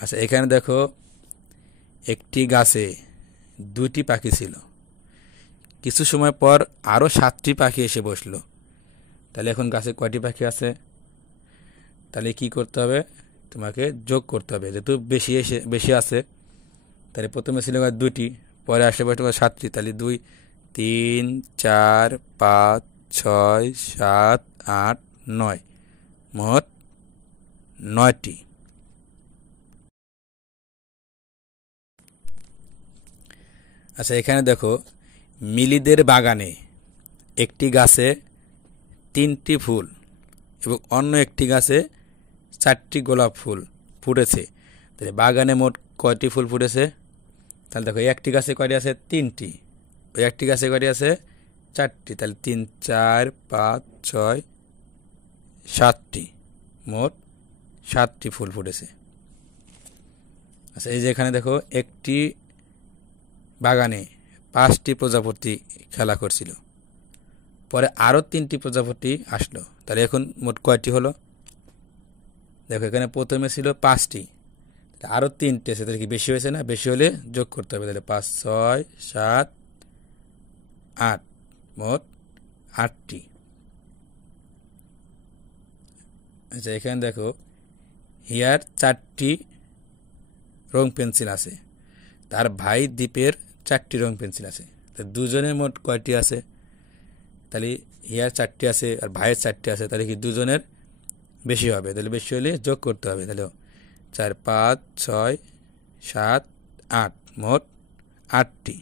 আচ্ছা, এখানে দেখো একটি গাছে 2টি পাখি ছিল। কিছু সময় পর আরও 7টি পাখি এসে বসলো। তাহলে এখন গাছে কয়টি পাখি আছে? তাহলে কি করতে হবে? তোমাকে যোগ করতে হবে। যেহেতু বেশি আছে, তাহলে প্রথমে ছিল 2টি, পরে আসে বসে 7টি। তাহলে 2, 3, 4, 5, 6, 7, 8, 9, মোট 9টি। আচ্ছা, এখানে দেখো মিলিদের বাগানে একটি গাছে 3টি ফুল এবং অন্য একটি গাছে 4টি গোলাপ ফুল ফুটেছে। তাহলে বাগানে মোট কয়টি ফুল ফুটেছে? তাহলে দেখো একটি গাছে কয়টি আছে? 3টি। ওই একটি গাছে কয়টি আছে? 4টি। তাহলে 3, 4, 5, 6, 7টি, মোট 7টি ফুল ফুটেছে। আচ্ছা, এই যে এখানে দেখো একটি বাগানে 5টি প্রজাপতি খেলা করছিল। পরে আরও 3টি প্রজাপতি আসলো। তাহলে এখন মোট কয়টি হলো? দেখো এখানে প্রথমে ছিল 5টি, আরও 3টে আছে। তাহলে কি বেশি হয়েছে না? বেশি হলে যোগ করতে হবে। তাহলে 5, 6, 7, 8, মোট 8টি। আচ্ছা, এখানে দেখো হিয়ার 4টি রং পেন্সিল আছে। তার ভাই দীপের 4টি রং পেন্সিল আছে। তো দুজনের মোট কয়টি আছে? তাহলে হিয়ার 4টি আছে আর ভাইয়ের 4টি আছে। তাহলে কি দুজনের বেশি হবে? তাহলে বেশি হলে যোগ করতে হবে। তাহলে 4, 5, 6, 7, 8, মোট 8টি।